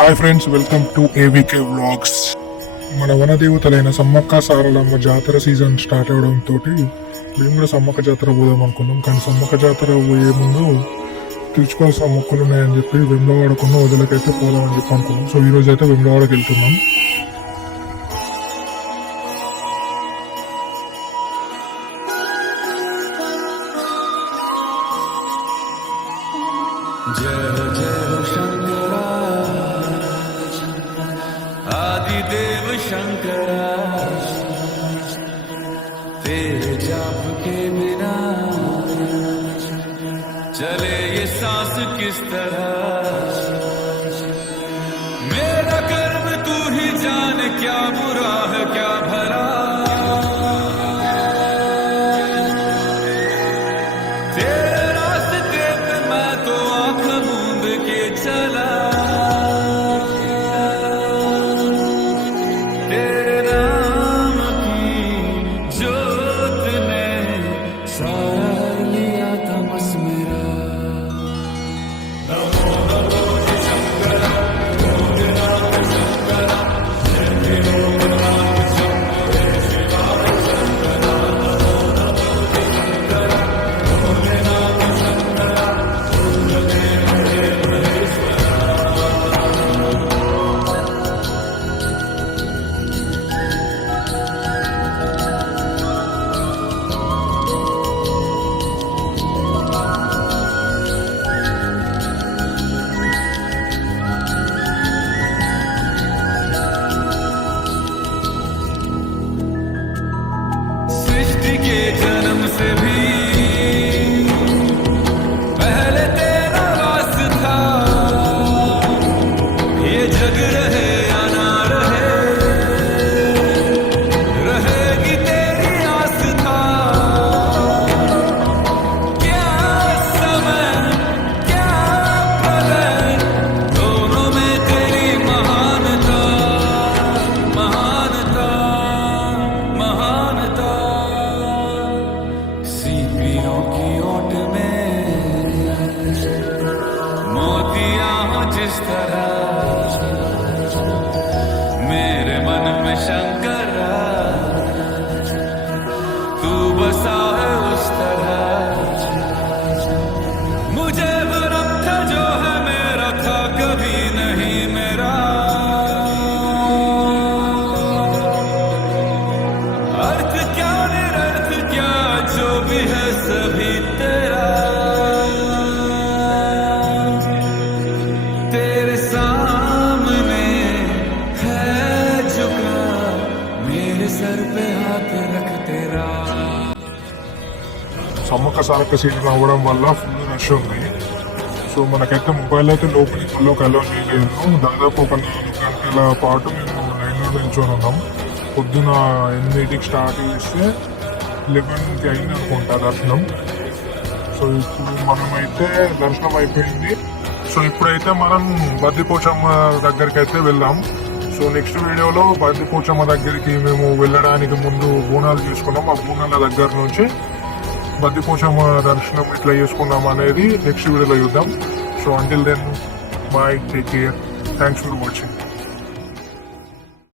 Hi friends, welcome to ఏవికే వ్లాగ్స్. మన వనదేవతలైన సమ్మక్క సారలమ్మ జాతర సీజన్ స్టార్ట్ అవడంతో మేము కూడా సమ్మక్క జాతర పోదాం అనుకున్నాం. కానీ సమ్మక్క జాతర పోయే ముందు తీర్చుకోవాల్సిన మొక్కులు ఉన్నాయని చెప్పి వెమ్లవాడకున్న వదిలకైతే పోదామని చెప్పి అనుకున్నాం. సో ఈ రోజు అయితే వెమ్లవాడకి వెళ్తున్నాం. आदिदेव शंकरा, तेरे जाप के बिना चले ये सांस किस तरह। मेरा कर्म तू ही जान, क्या बुरा है क्या भला। तेरे रास्ते पे मैं तो आंख मूंद के चला। के जन्म से भी पहले तेरा वास था। ये जग रहे या ना रहे, रहेगी तेरी आस्था। क्या समय क्या प्रलय, दोनों में तेरी महानता महानता महानता। सीपियों की ओट में मोतियां हो जिस तरह, मेरे मन में शंकरा तू बसा है उस तरह। मुझे भ्रम था जो है मेरा था कभी नहीं मेरा। अर्थ क्या निरर्थ क्या जो भी है सभी तेरा। तेरे सामने है झुका, मेरे सर पे हाथ रख तेरा। సమ్మక్క సారక్క సీజన్ అవ్వడం వల్ల ఫుల్ రష్ ఉంది. సో మనకైతే మొబైల్ అయితే లోపలికి అలో చేయలేదు. దాదాపు ఒక 4 గంటల పాటు మేము లైన్లో నిల్చొని ఉన్నాం. పొద్దున 8కి స్టార్ట్ చేస్తే 11కి అయింది అనుకుంటా దర్శనం. సో ఇప్పుడు మనమైతే దర్శనం అయిపోయింది. సో ఇప్పుడైతే మనం బద్దిపోచమ్మ దగ్గరికి అయితే వెళ్దాం. సో నెక్స్ట్ వీడియోలో బద్దిపోచమ్మ దగ్గరికి మేము వెళ్ళడానికి ముందు బోనాలు చేసుకున్నాం. ఆ బోనాల దగ్గర నుంచి బద్దిపోచమ్మ దర్శనం ఇట్లా చేసుకున్నాం అనేది నెక్స్ట్ వీడియోలో చూద్దాం. So until then bye, take care, thanks for watching.